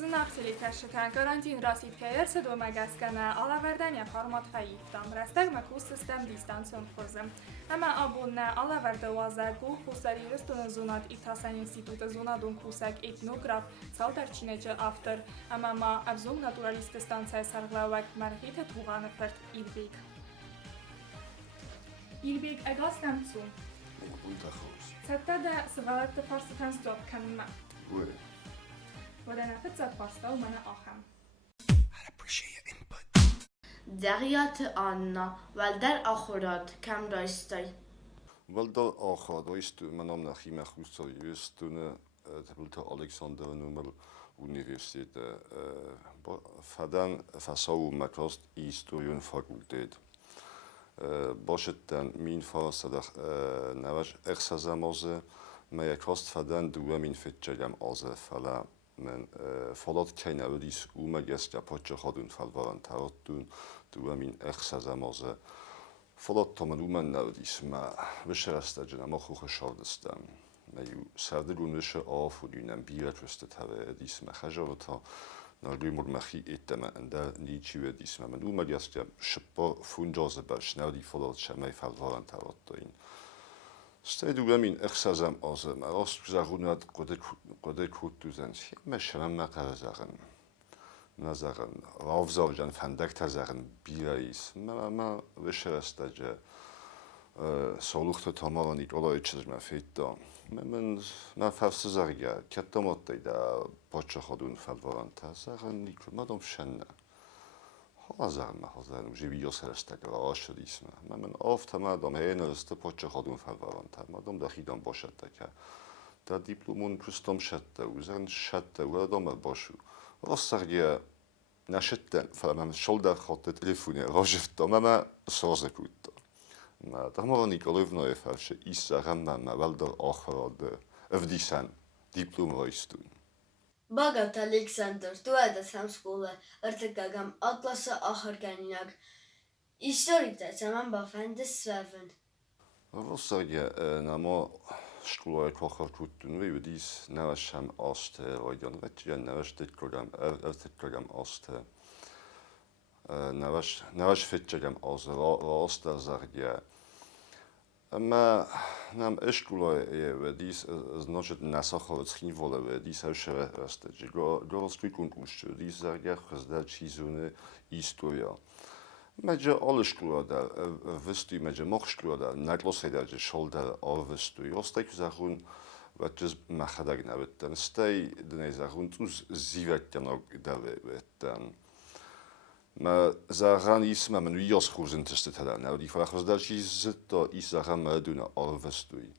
Znapsili testeken karantin rasitkejer se domageszkene alaverdenya format fejítam. Resztek meg 20 system distancon pozem. Ama abunne alaverde vazergu, husari röstönözunat ithasen institute zunadunk huszek etnograf, szaltercsinece after, ama ma abzung naturalist distancej sarglawek, mar hitet huvanefert ilvég. Ilvég egasztem cu. Cettede szvalette farszatán zdobken ma. وأنا فتزة باستا ومنا آخم. دقیقت آنها ولدر آخراد کم داشتی. ولدر آخراد داشت من آم نخیم خوستاریست دونه تبلت الکساندر نومل universitet فدان فساو مکاست ایستوریون فاکولتید. باشد دن مین فرستاد نوش اخسازمازه میکاست فدان دوامین فتجم آزه فلا من فلات کین اودیس اومگست یا پاچه خودون فلوارن تراتون دوامین اخسازمازه فلات تا من اومن نودیس ما وشرسته جنم آخو شاردستم میو سردگون وش آف و دینم بیرت وسته تره دیس مخجار تا نرگوی مرمخی ایتم اندر نیچی و دیس من اومگست یا شپا فونجازه برش نودی فلات شمی فلوارن تراتون Stai دوامین اخسازم آزم راست زغونات قده کود دوزن مشرم مقرزغن نزغن رافزا جان فندک تزغن بیرایس ما وشرسته جه سالوخت تامارانی کلای چیز مفیدا من فرس زرگه کتامات دیده باچه خودون فلواران تزغن نیکل مادام شنه حاضر محاضرم جیبیو سرشتک را آشدیسم من آفت مردم هین است پاچه خودم فلواران تر مردم دخیدم باشد که در دیپلمون کستم شده و زن شده و دام باشو راست سرگی نشدن فلم شل در خاطر تلفنی راجفتم ما سازه کود ما دامرانی کلوفنای فرش ایسترم من ولدر آخراده افدیسن دیپلم رایستون Багат Александр, туеда сам скуле, артекагам атласа ахарганинag. Историте саман бафендес свевен. Wat zeg je, na школа кохар куттун ви дис навашам асте ойдан ветче наваш dit асте наваш фетчегам аз раста zeg اما نام اشکولا و دیس значит насаховать схинвола و دیس هاشه است گارسکی کنکوش دیس زرگه خزده چیزونه істория مجا آلشکولا در وستی مجا مخشکولا در نگلس هیدر جه شل در آوستوی راستای که زخون و جز مخدر نبودن ستی دنی زخون توز زیوت در ویدن ما زاغان اسم من ویاس خوزن تست هدان. nou die vraag was dat je zit dat is zaagan maar doen alvestui.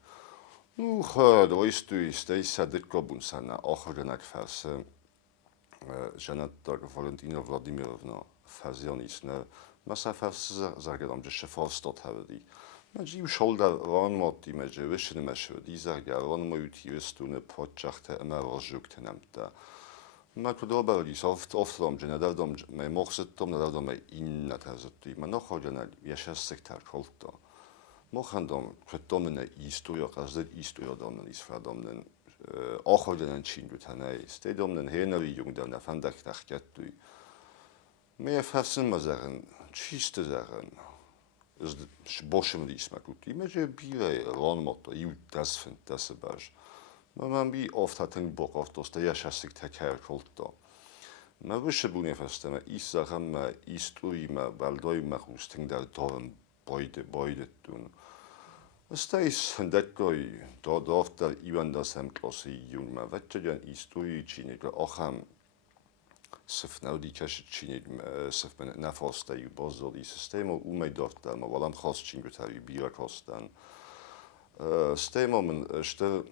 Nu ga de oistui steeds had ik kabun sana achtergenak vers. Janet Valentina Vladimirovna Fazianis ne. Maar sa vers zeggen dan de chef stad hebben die. Maar je zal daar aan wat die met je wisten met je die zeggen aan maar utiliseert toen een project en maar zoekt neemt. ما کدوم برای سافت افتادم جنده دام می مخصوصم ندادم می این نتازتی من نخواهیم یه سکتر کلتا ما خندم کدوم نه ایستویا قصد ایستویا دام نه ایستفادام نه آخرین چین رو تنه استیدام نه هنری یون در نفندک تخت دوی می فرسن مزارن چیست زارن از باشم دیس مکوتی میشه بیای ران مات یو دست فند دست باش من بی آفتاتن باقافت است یا شستک تکرار کلتا. من وش بونه فستم ایست زخم ما ایستوی ما بالدای مخوستن در دارم باید دون. استایس هندکای دادافت در ایوان دستم کلاسی یون ما وقتی جن ایستوی چینی که آخام صف نودی کش چینی صف من نفاسته یو بازداری سیستم و اومد دافت در ما ولام خواست چین گتری بیا کاستن. سیستم من اشتر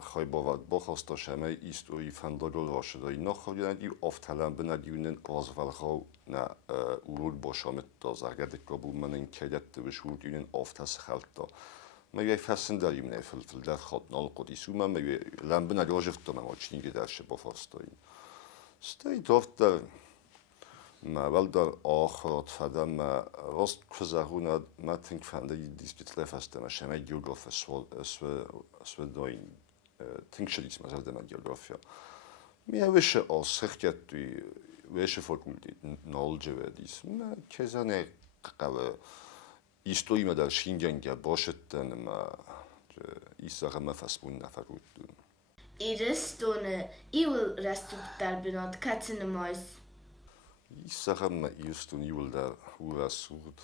خواهی باید بخواسته شما ایستوری فندگل راشدایی نخواهید یو افتالم بنادیونن آزوالخو نه اول باشامت دازرگرد کابو منن کلیت بشود یونن افتاس خالتا میگه فسن داریم نه فلفل در خود نال قدیسو من میگه لامبنا راجفت من وچنیگه درش بفرستایی. ستی دافت در ما wel der آخرات فدم ما راست کزارون ما تنگ فنده دیس بیتلف است ما شما گیوگراف سو دوین تنگ شدیس ما زده ما گیوگرافیا می وش آسخت توی وش فاکولتی نالجه و دیس ما کزانه قوه ایستوی ما در شینگنگ باشد ما ایستاق ما فسبون نفرود دون. Iristone, iul restruktar benot katsinamais. ایستاق ایستون یول در هورا سود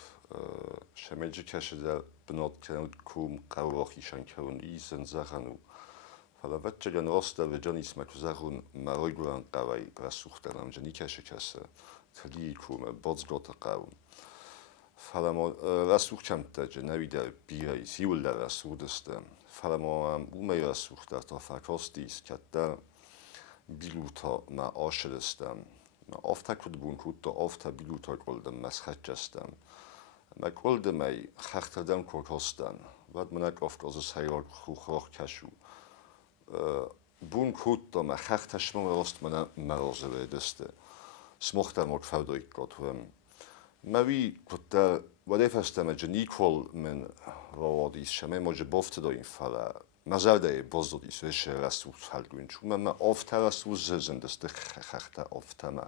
شمجه کشه در بنات کنند کم قواخیشان کن ایزن زخنو حالا وقتی جن راست و جن اسم کزارون مرای گران قوی رسوختنم جنی کشه کسه تلی کم بازگات قوم حالا ما رسوخ کمت جنوی در بیایی سیول در رسودستم حالا ما اومی رسوخ در تا فکاستیست که در بیلوتا ما آشدستم ما آفتا کد بون کود تا آفتا بیلوتا گلدم مسخت جستم ما گلدم می خختردم کوکاستن واد منک آفت از سیار خوخاخ کشو بون کود تا ما خختش ما راست من مرازه دسته سمختر مک فردای گاتوم ما وی کد در ولی فستم جنی کل من روادیس شما ما جبافت دا این فلا مزرده بازدادیس وش رسول هلگوین چون من آفتا رسول زندسته خخته آفتا ما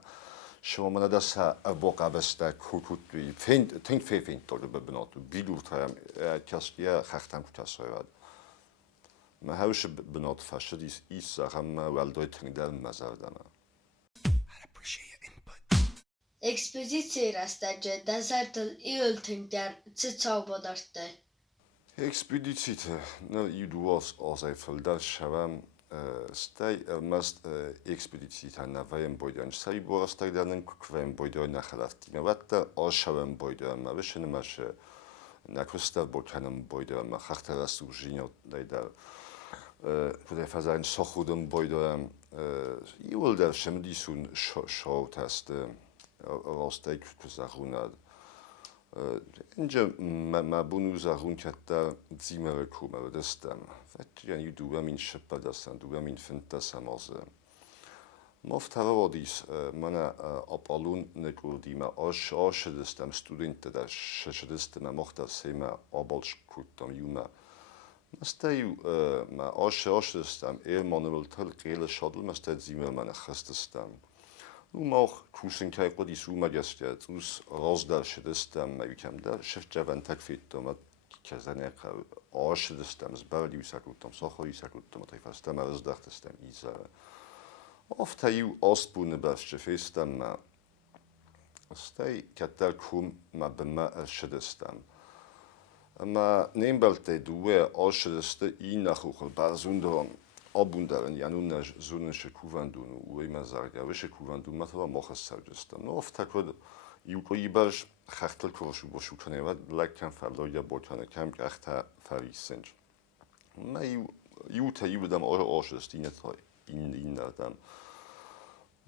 شما من دست ابوق عبسته کوکوت بی تنگ فیفین داره ببناتو بیلو تایم کسیه خختم کسای رد ما هاوش بنات فشدیس ایسا هم ولدای تنگ در مزرده ما Ekspeditsiya rastacı desertel iultingder tsitsaubadartte. Expeditie, nou, je doet als hij voldoet, schawam, stai mast expeditie han navajem boydan. Stai boras tak danen kwem boydan nachalafti. Ma watta ashawem boydan. Ma wishene mashe na kusta bokanem boydan. Ma khachtara sujinyo daidar. Kude fazain sochudem boydan. Iul der shemdisun show test. Rostai kuzarunad. اینجا ما بونوز آخون کتا زیمر کومه دستم. فکر دوام این شب دستم دوام این فنت دستم از مفترض وادیس من آپالون نکردی ما آش دستم استودنت در شش دستم مختار سیما آبالش کردم یوما مستیو ما آش دستم مانول تل قیل شادل مست زیمر من خستستم Nu auch kusen kai qodi suma gastet us razdar shedestam maykam da shef javan takfittom at kazane qa ashedestam zbaldi usakutom sokhoi usakutom trifastam razdartestam isa oftayu asbune bas shefestam ma stay katal kum ma bema shedestam ama nembalte duwe ashedeste inakhul bazundron abundaren januna zunische kuvandun uema zarga wesche kuvandun matava mochas sargestam no oftakod yukoibash khachtel koshu boshu kaneva lakkan faldoya botane kam gachta farisenj ma yuta yudam oshest inetra in dadam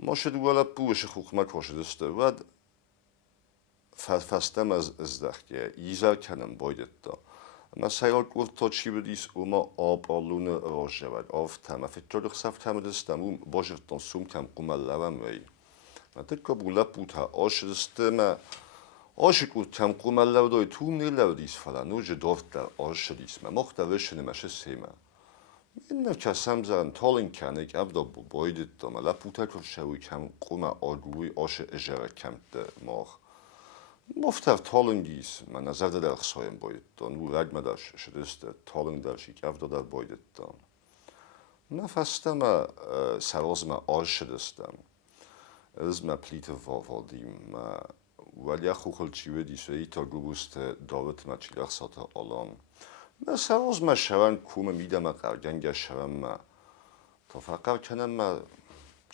moshed wala push khukma koshedeste vad fastam az zdachke izar kanam boydetta ما سیال گفت تا چی بدیس اوما آبالون راجع بود آفتم ما فکر داشت سفتم دستم اون باشه تا سوم کم قمل لبم وی ما تک بولا بوده آش دستم آش گفت کم قمل لب دای تو نیل لب دیس فلان نوج دافت در آش دیس ما مختلفش نمیشه سیما من کسم زن تالین کنه که ابدا باید دام لب بوده که شوی کم قم آگوی آش اجاره کم ماه مفتر تالنگیس من نظر در خسایم باید دان و رگ مدرش شدست تالنگ در شیک افدا در باید دان نفستم سراز ما آش شدستم از ما پلیت وادیم ولی خوخل چیوه دیسه ایتا گوست داوت ما چیلخ ساته آلان ما سراز ما شوان کوم میدم قرگنگ شوان ما تا فقر کنم ما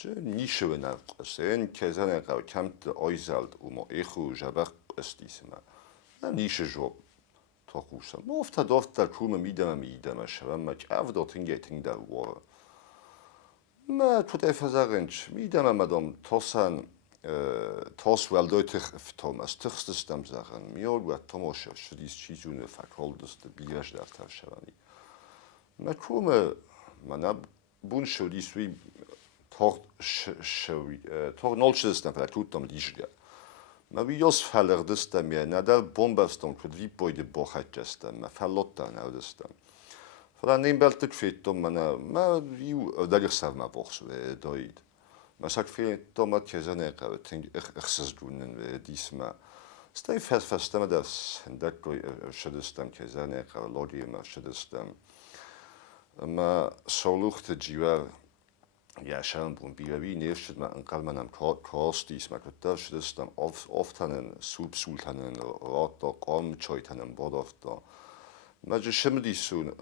نیشه و نقصه این کزن اقر کمت آیزالد و ما ایخو جبق استیسم نه نیشه جو تا خوشم ما افتاد در کوم میدم شوم ما که افدا تنگ در واره ما تو افزارنچ میدم مدام تاسن تاس ولدای تخفتم از تخستم زخن میاد و تماشا شدیس چیزونه فکر دست بیرش در تر شوانی ما کوم من بون شدیس وی تا نال شدستم فکر کودم لیشگه Ma vi jos fallerdestem ja nadal bombastom kod vi boide bochagestem, ma fallotta naudestem. Fra neembeltek fetom ma ju dalir savma bochs doid. Ma sak fetom at kezane qavet ting ixsizgunen disma. Stai festem das hendakko shedestem kezane qav logi ma shedestem. Ma soluchte jivar ja, schauen, wie nächstes Mal an Kalmanam Korstis, ma köttas das dann oft hanen Subsultanen, Rata, Qamchoitanen, Bodofta. Ma je shemdisun,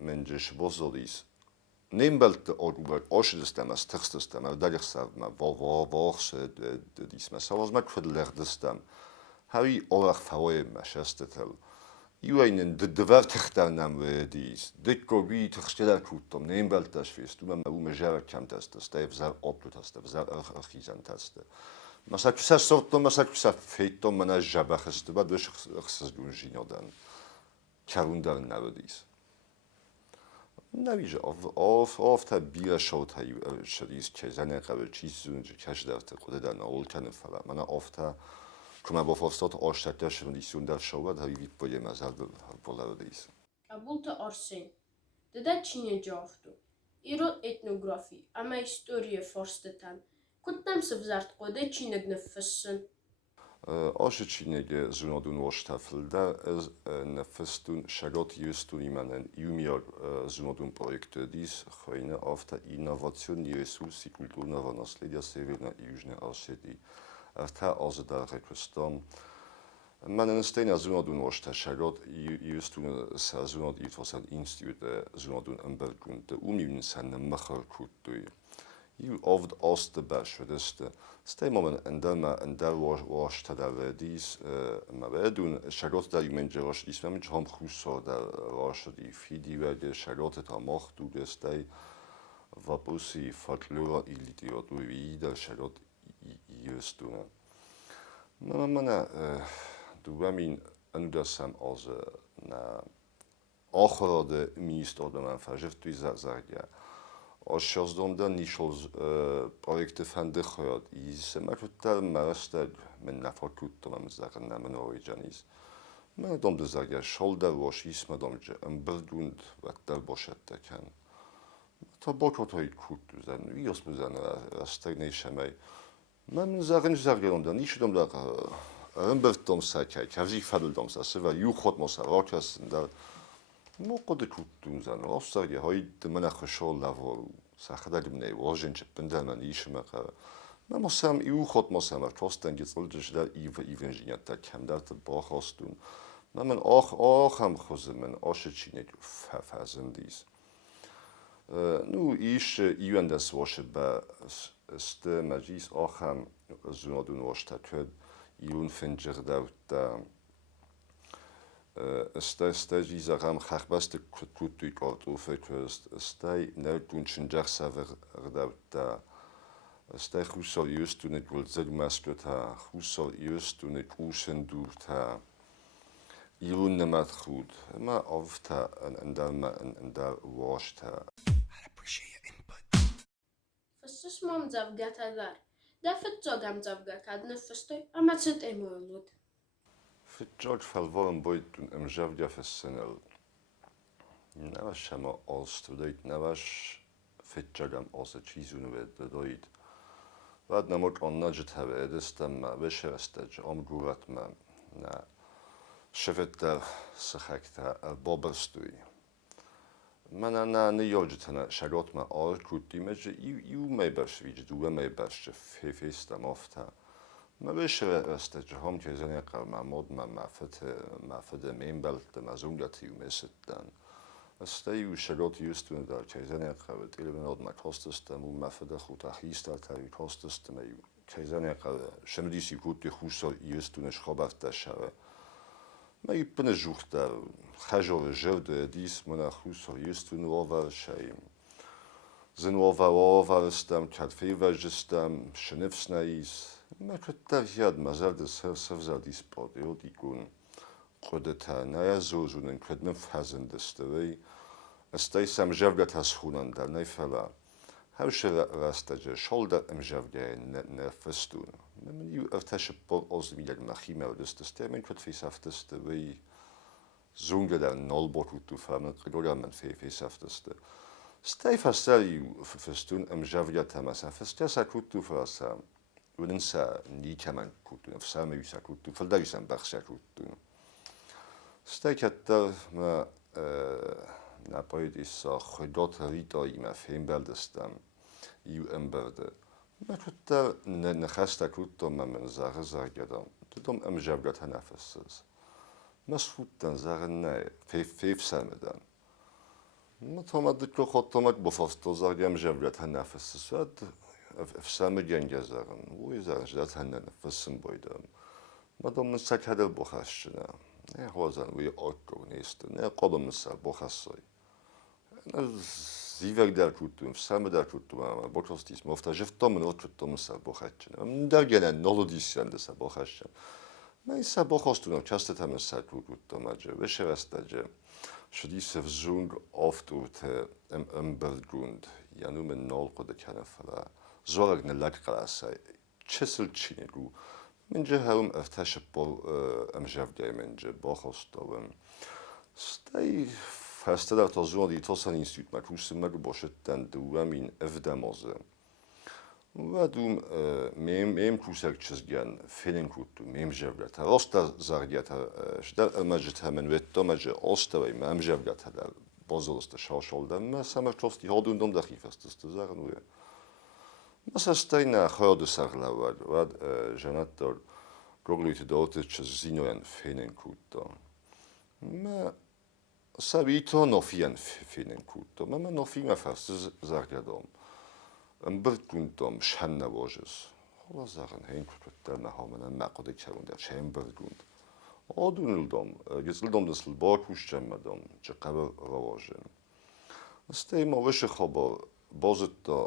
menjes bozodis. Nembelt orgubert, oshes dem as terstes dem, dagersav, ma vorse dis, ma savas ma kvedlerdes dem. Havi orach fawe ma shestetel. Iuainen de vertichtarnam dies. Dikko wie terstiller kutom, neembeltas fist, ma umejer kamteste, stev zel optutaste, zel archizantaste. Ma sa kusa sortom, ma sa kusa feitom, ma jabacheste, ba dus xsdun jinodan. Karundar navedis. Naviže, ofta bira šouta šadis čezane qavel čizun, že každavte qodedan olkane fala. Mana ofta kuma bofostot oştakta şimdi sundar şova da vit poyemaz aldı polavdis. Kabulta Arsen. Dede Çin'e cavaftu. İro etnografi ama historie forstetan. Kutnam sevzart qode Çin'e gnefessen. Oše Činege zunodun oštaflda nefestun šagot justun imanen jumior zunodun projekte dis hojne ofta innovacioni resursi kulturного наследия Северной и Южной Осетии. Ta azda rekustom. Man stejna zunodun ošta šagot justun sa zunod itvosan institute zunodun embergun de umivn san machar kutuj. Ju ovd oste bashvedeste. Stej moment endel ošta da vedis ma vedun šagot da jumenje oš dis mam jom khuso da oš di fidi vede šagot ta mochtu gestej vapusi folklore i literatur vida šagot justuna. Mana duamin andasam als na ochorde minister de man verjeftu zardia. Als sjosdonda nishos projekte van de gehoord. Is makutal marstad men na fakultum am zagen na Norwegianis. Ma dom de zardia shoulder wash is madam je een berdund wat dal boshette kan. Ta bokotoy kut zan wios muzan stagnation mai. Man zagen zargelonda nishdomda Umbertom sakay, kavzi fadldom sa seva yukhot mosa rokas da moqod kutum zan ofsarge hoyd mana khshol lavo sakhdalimne ojenche pendaman ishma qa ma mosam yukhot mosam tostan gitsoldish da evenjinat da kamdat bokhostun ma man och ham khozemen oshechinek fazendis nu ish yuandas washe ba ste magis och ham zunodun washtakud Iun fincher da stai jizaram kharbast kutu kortu feköst stai nautun chinjar saver da stai khusol justun et volzel maskota khusol justun et kusen durta Iun nemat khud ma ofta and da washta. Fesses mam zavgata dar. Dafet zogam zavgakad nefestoy ama cet emolud. Fitjog falvoren boitun javdia fessenel. Navash shama olstudoit navash fitjagam olsa chizunu vedoit. Vad namot onnajet have edestam vesherestaj omguratma na shevetta sakhakta boberstui. Mana na nejodjitana shagotma all kutti meje you may bash vij du may bash fefesta mofta. Ma vesherestaj hom kezane qalma mod ma mafete membelt ma zungati mesetan. Stay you shagot used to da kezane qavet elevenod ma kostastam mafede khuta khista ta kostastam kezane qavet shemdisi kutti khuso used to shkhabafta shave. Ma ypne juchta khajov jevde dis monachus justun over shay. Zinova stam katfevajestam shnevsnais. Ma kutaviad mazal de sevza dis podiotikun. Qodeta nayazozunen krednef hazendestevei. Stay sam jevgat has khunan da nefala. هاوشه راستجه شولدر امجافگه نفستون من یو ارتش بر ازمیل مخیم ودستست من کد فی سفتست وی زونگه در نال بکوت تو فرم قدر من فی سفتست ستای فستر یو فستون امجافگه تماسا فستر سکوت تو فرسام وننسى نيكا من كوتو نفسام يسا كوتو فلدايسان بخشا كوتو ستای كتر ما نباید ایسا خودات ریتایی ما فیم بلدستم یو امبرده ما کتر نخسته کتر ما من زاره زرگدم دادم امجابگت هنفسز ما سفوتن زاره نه فیف سرمدن ما تامد که خود تامد بفاست زرگی امجابگت هنفسز ود افسامه جنگ زرن وی زرن جدت هنفسم بایدم ما دام من سکه بخشنه نه هوازن وی آکو نیست نه قدم مثل بخشای نه زیوک در کتیم سام در کتیم اما بکرستیس مفت جفت من آکو مثل بخشنه من در گنه نلودیسیان دست بخشن من این بخشتونم کست هم مثل کتیم اجه وشه وستجه شدی سفزونگ آفتوت امبرگوند یعنی من نال قد کنه فلا زورگ نلک قلاسای چسل چینگو منجه هم افتش بال امجافگه منجه باخستم ستای فسته در تازون دی تاسن اینستیت مکوس مگو باشد دن دوام این افدمازه و دوم میم کوسک چزگن فیلن کوتو میم جافگه راست زرگه شدر امجت همن ویت امجه آستوی میم جافگه در بازرست شاشالدن ما سمر توستی هادون دم دخیف است زرن وی مثلا ستای خیاد سرلواد و جنات دار گوگلیت داوت چه زینوین فینن کوتا ما سبیتا نافیان فینن کوتا ما نافی مفرست زرگدام امبرد گوندم شن نواجز خلا زرن هین کوتا نهامن مقاده کرون در چه امبرد گوند آدونلدم گزلدم دستل باکوش جمدم چه قبل رواجن ستای ما وش خبر بازت دا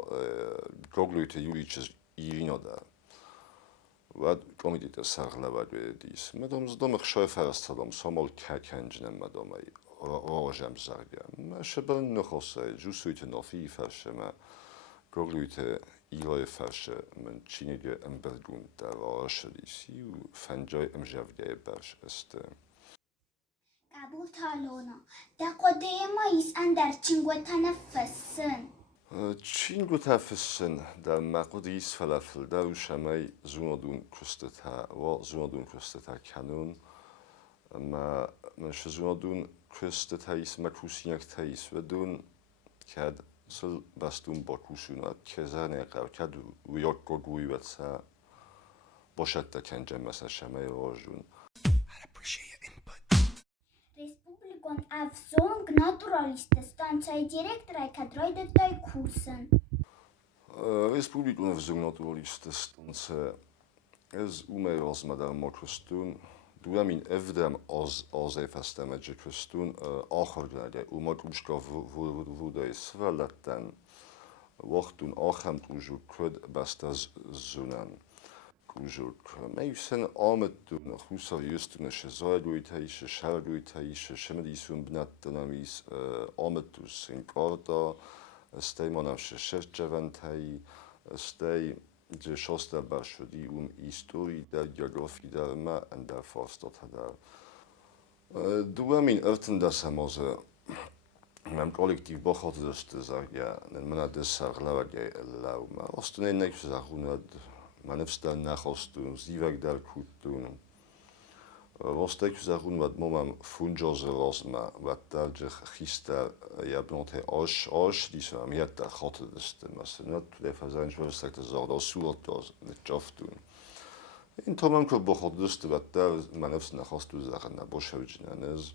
گوگلیت یوری چه ایرینا در و کمیدیت سرلواد دیس مدام زدم خشای فرستادم سامال ککنجنم مدام ای راجم زرگم ما شبل نخواسته جوسویت نافی فرشه ما گوگلیت ایرای فرشه من چینگه امبرگون در راش دیسی و فنجای امجافگه برش است قبول تالونا دقوده مایس اندر چینگو تنفسن چینگو تفسن در مقدیس فلافل در و شمای زونادون کستتا و زونادون کستتا کنون ما منش زونادون کستتایس مکوسینک تایس و دون کد سل بستون با کوسونات که زنه قرار کد و یک گوی وطسا باشد تا کنجم مثل شمای واجون Respublikon avzong naturaliste stanței directrai cadroi de tăi kursen. Republikon avzong naturaliste stance ez umej rozmadar mokrostun duamin evdem az efestem egy köztun achorgláge umakruska vudai szvelletten wachtun achemt uzsuk köd bestaz zunan kuzsuk melyüsen amettun húszav jöstun se zajgójtáise sárgójtáise semediszun bnettenamis amettus karta stej manam se sescseventai stej gdzie szósta bársadí histórii der geografii der ma en der fastat der duamin örten das hamoze mem kollektív bachatodöste zagja nen mana dessar levegje lau ma ostun ennek zahunad ma nevstel nachostun zivek der kuttun Vostek zahun vad momam funjoze rozma vad dalgech gister jabnote osh die so am jetta hotedeste mas not de fazanj vostek de zorda suotos net joftun in tomam ko bochodeste vad dal manevs nachostu zachen na boshevjnanes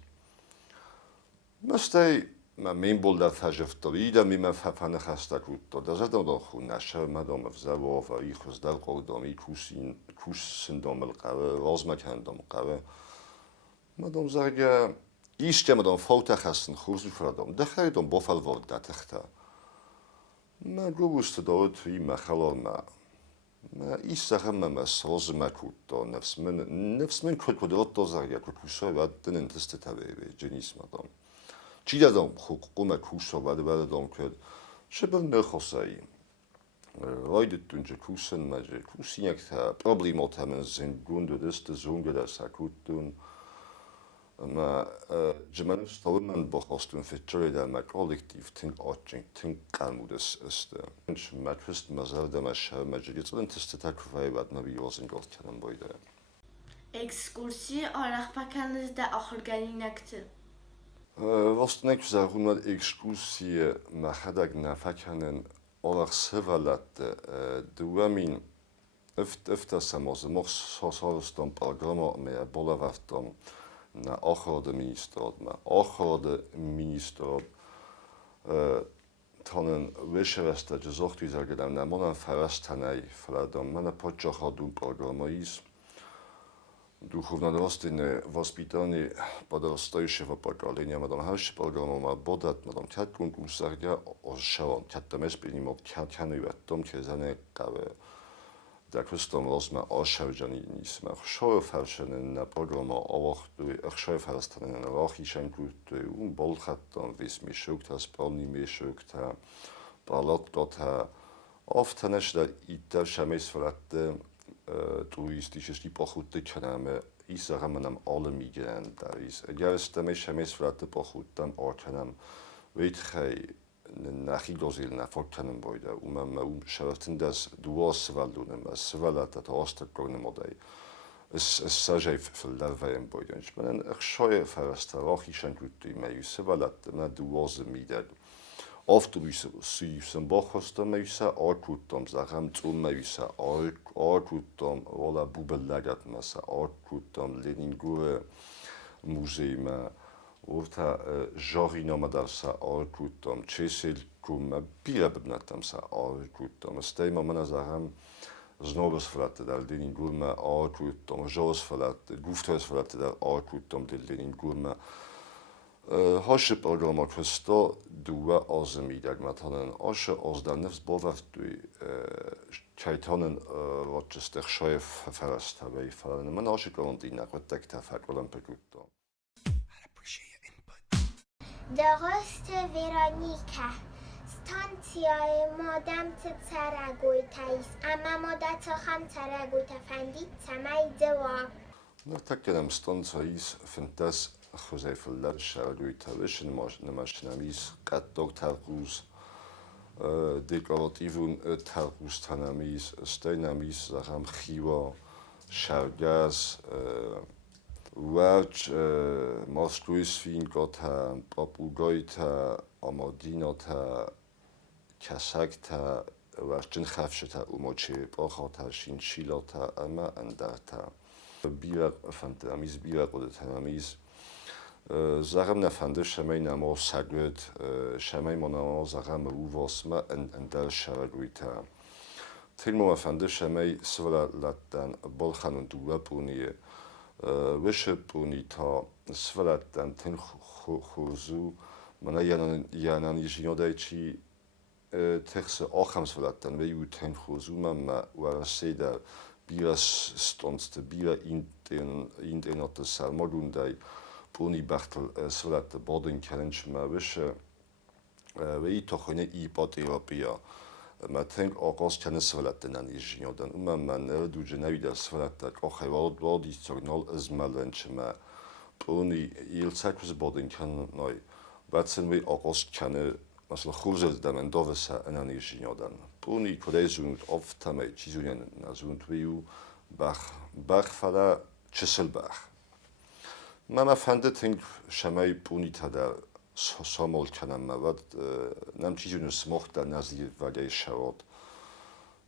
mastay ma membol dat hajeftori da mi ma fafane khasta kutto da zadam do khun nasha madam vzavo va ikhos dal qodam kusin dom el qawe rozma kandam qawe madam zagja iście madam fauta khasten khusu fradam da khaydam bofal vod da takhta ma gogust dot i ma khalorma ما ایستخم ما ساز مکود نفس من کل کدرات دازرگه که کوشای بعد دن انتست تبعیه جنیس مدام چی دادم حقوق مکوشا بعد دام کرد شبه نخواستایی Rajdettun je kussen, maar je kusinek ta probleemot hebben zijn gunde dus de zonge dat sa goed doen. Maar je manus tolman bochostun fitjore da ma collectief tink otching tink kalmudes ist. Mensch matrist mazel da mash ma je gets inteste takvay wat ma bi was in got kanan boyda. Ekskursiye araqpakanızda ahırganinakti. Was nek za hunat exkursie ma hadag na fakanen olach sevalat duamin öfter samos moch sosostom programo me bolavaftom na ochorde minister ma ochorde minister tannen wischerester gezocht wie gedam na monan farastanei fladom mana pochochodum programois Духовна ростина възпитание подрастающего поколения, мадам хаш программа ма бодат, мадам тяткун гусарга ошаван, тяттамеш бинимо тяткану ваттом кезане каве. Дакустом росма ошавжани нисма. Шоу фаршанен на программа авахту, шоу фарстанен на рахишан куту, болхаттан висми шукта, спални ми шукта, балоттота. Oft hannes da ita shames verlatte toeristische stiepelgoed kaname Israël am alle migrant daar is. Juist daarmee shames verlatte pochutam orkanam weet gij nachidosil na forkanam boyda umam sharaftin das duos valdunem as valat dat osterkonem modai. Es sajay verlarvaim boyda. Ich meine shoye farasta rochishan kutu me valat na duos midad. Avtobüse süsen bochosta meusa arkutom zaham tun meusa arkutom vola bubelagat masa arkutom Leningure muzeuma orta jorino madarsa arkutom chesel kum bira bebnatam sa arkutom stema mana zaham znobes verlatte dal Leningurma arkutom jos verlatte guftes verlatte dal arkutom de Leningurma Hasje programma Christo dua azemidag matanen asje as der nefs bovaf du kaitanen wat der schef verfäst habe fallen man asje garantina gedeckt ha Olympico. درست ورونیکا ستانسیای مادم تسرگوی تایس اما مادت خم ترگوی تفندید سمای دوا Takkenem stanzais fantas José Fellach Luitavision Machinamis Kat Doktarus Dekorativun Tarus Tanamis Steinamis Saham Chiwa Chargas Wach Masluisfin Gotha Papugoita Amadinota Kasakta Wachin Khafshata Umoche Bochota Shinchilota Ama Andata Bira Fantamis Bira oder Tanamis Zaram na fande shamay namo sagut shamay monamo zaram uvosma en dal sharaguita. Tilmo fande shamay svala latan bolkhan und duapuni wishe punita svala tan ten khuzu mana yanan yjodaichi texse ochams svala tan ve ten khuzu ma wa seda biras stonste bira in den ot salmodundai Puni Bartel Solat Boarding Challenge ma wische wei tochone ipoterapia ma think august tennis solat den an igio dan man du genaida solat och world body signal is malenche ma Puni il sacres boarding kan noi watsen we august channel was lo khuzel dan en dovesa an igio dan Puni kollegium of tamay chisunen na zunt wiu bach fala Cheselbach Mama fandet think shamay punita da somol kanam mavad nam chizun smocht da nazi vagay shawot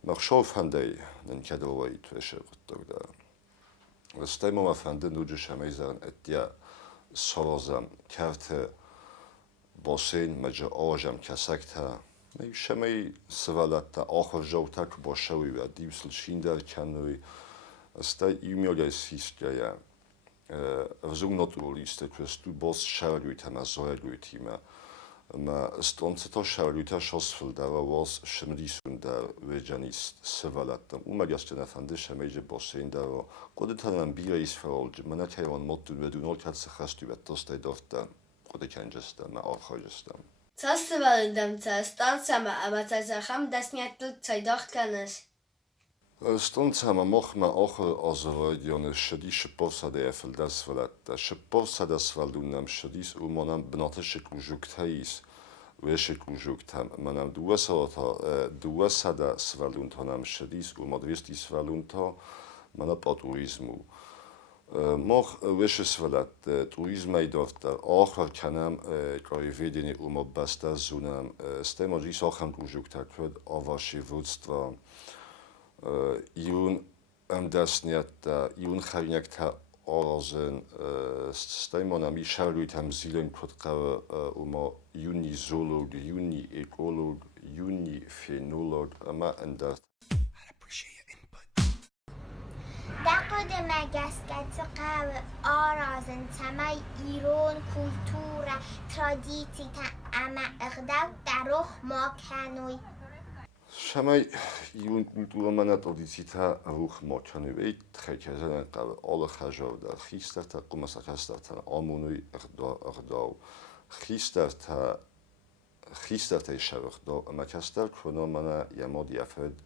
mach shof handay nen kadoway tweshet da Stemo ma fande nude shamay zan etia solozam karte bosen maja ojam kasakta me shamay svalata ochor jowtak boshawi va divsel shindar kanui sta imioga siskaya Verzoek naturaliste, tu bos šarguit na zoerguitima. Ma stonce to šarguita šosfel da was šemrisun da vejanist sevalat. Umagaste na fande šemeje bosen da kodetan an bira is verolge. Man hat ja motu vedu nol kat se hastu vet to stay dofta. Kodekan jesta ma archojesta. Цасывалдам цастанцама, aber цасахам даснятл цайдах канас. Стонцама мохма охр азавайдяны шадише повсаде ефел дас валатта. Шповсада свалдунам шадис умонам бнатеше кужуктаис. Веше кужуктам. Манам дуасада свалунтанам шадис умадвести свалунта мана по туризму. Мох веше свалат туризма идофта. Ахр канам кайведени умабаста зунам. Стемаджи сахам кужукта код авашивудства. Iun amdasniata, iun chavniakta orazen, staimona mi charluitam zilen kotkawe juni zoolog, juni ekolog, juni fenolog, ama endat. دقد مگسکت قو آرازن تمای ایرون کلتورا ترادیتی تا اما اغدو دروخ ما کنوی Shamai iun kultura mana tradicita ruch mokanu veit trekazan qav alle khajovda khistata qumasakastata amunui erdau khistata shavda makastar kono mana yamod yafed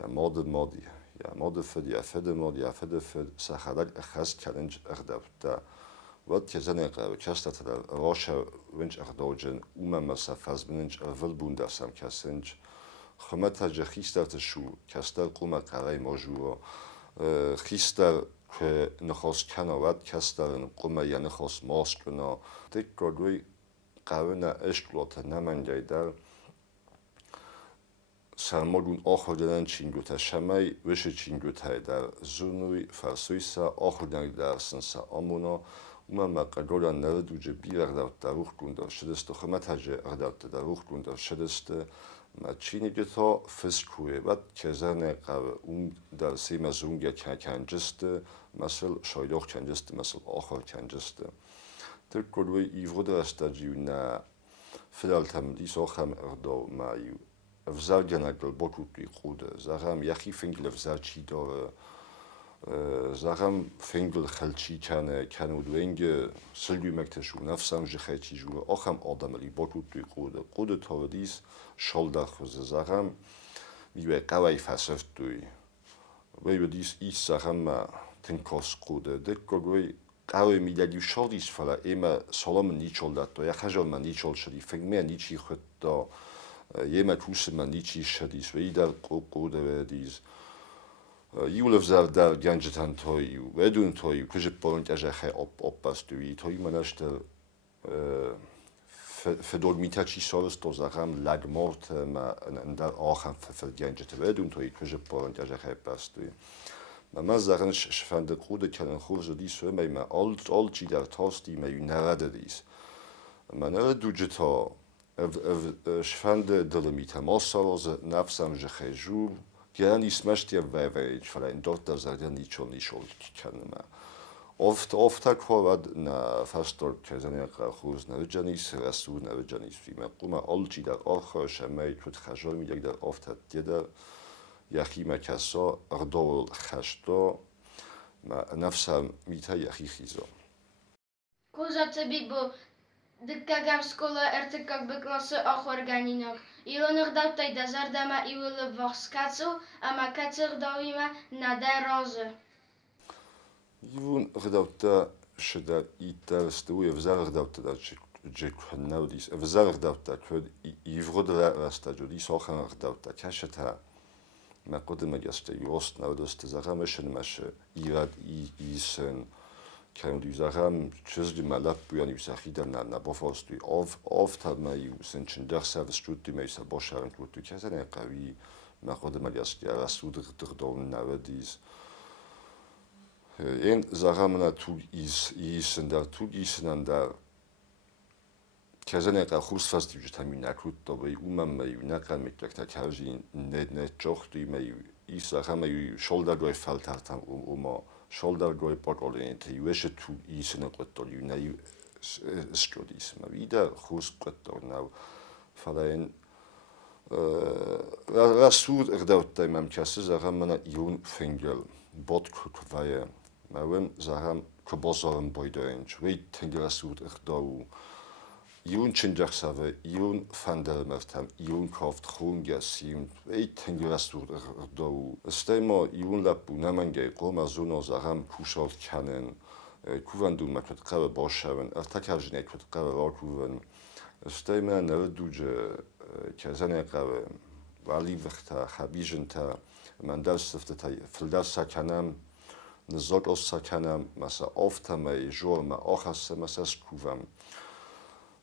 yamod fed yafed sahadak khas challenge erdavda wat kazan qav kastata rosha winch erdaujen umama fazbench velbunda sam kasench خمتاج خیستر تشو کستر قوم قرای ماجورا خیستر که نخواست کنارد کستر قوم یا نخواست ماست کنا تک کردوی قرن اشکلات نمنگی در سرمالون آخر دادن چینگوتا شمای وشه چینگوتای در زونوی فرسویسا آخر دادن در سنسا آمونا اومه مقدارن نردوجه بیر اغداد در روح گوندر شدسته خمتاج اغداد در روح گوندر شدسته چینی تا فسکوی بعد کزنه قو در سیم زونگه کنجسته مثل شایداخ کنجسته مثل آخر کنجسته در کلوی ایورو در استاجیو نه فلالتم دیس آخم اردو مایو افزار گنگل باکوتی خوده زغم یخی فنگل افزار چی داره زغم فنگل خلچی کنه دوینگه سلگوی مکتشو نفسم جخیتی جو آخم آدملی باکوتی خوده تا دیس شالدار خوزه زغم میوه قوی فسفت دوی وی بدیس ایس زغم تنکاس خوده دکگوی قوی میدلیو شادیس فلا ایمه سالام نیچال داد یا خجال من نیچال شدی فنگمه نیچی خود دا یه کوس من نیچی شدیس و ای در خوده و دیز یولف زر در گنجتن تاییو بدون تاییو کجا پارنت اجا خی آب بستوی تاییو منش در فدور میتچی سالس تو زغم لگمارت ما در آخر فدگنجت بدون تاییو کجا پارنت اجا خی بستوی من زغن شفنده خوده کنن خوز دیس و ما آلچی در تاستی ما یو نرده دیس من دوجه تا شفنده دلمیتم آساز نفسم جخی جور گران اسمشتی ویج فلان دort در زردن نیچول کنم oft akkurat na fastor kezania khuz na janis rasu na janis fima quma alchi dar akha shamay kut khajal mi dar oft tida yahi makasa ardol khashto ma nafsa mita yahi khizo Коза тебе бо диккагам скола эртекак бекласы ахорганинок. Илонер даутай да зардама илы вахскацу, ама кацер дауима на дарозы. Iwun redauta sheda itar stoe vzar redauta da je knaudis vzar redauta kod ivrodra rasta jodi sochan redauta kashata ma qodem gaste yost naudost zarameshen mash irad isen kan du zaram tschüss du malap buani usachida na bofost du oft hat ma you senchen der service stut du meisa bosharen tut du kasane qawi ma qodem gaste rasud redon naudis En zaramna tug isen der tug isen an der kazane ka khus fast ju tamina kut to be umam me unakan mit tak tajin net jochti me isarama ju shoulder go faltartam shoulder go potolin te yeshe tu isen qotol ju na ju skrodis ma wieder khus qotol na falain rasud erdot imam kasse zaramna yun fengel bot kvaye Mawem zaham kobosarem boydoench. Weit tengrasud erdau Iun Chinjaxave, Iun Fandelmertam, Iun Koft Hungasim, Eitingrastur do. Stemo Iun Lapu Namange, Roma Zuno Zaram Kushov Canon, Kuvandun Makut Kava Boshaven, Artakajne Kut Kava Rokuven, Stema Nerduge, Kazane Kave, Valivachta, Habijenta, Mandalsafta, Fildarsa Kanam, Zotos Sakanam, Massa Oftame, Jorma, Ochas, Massas Kuvam.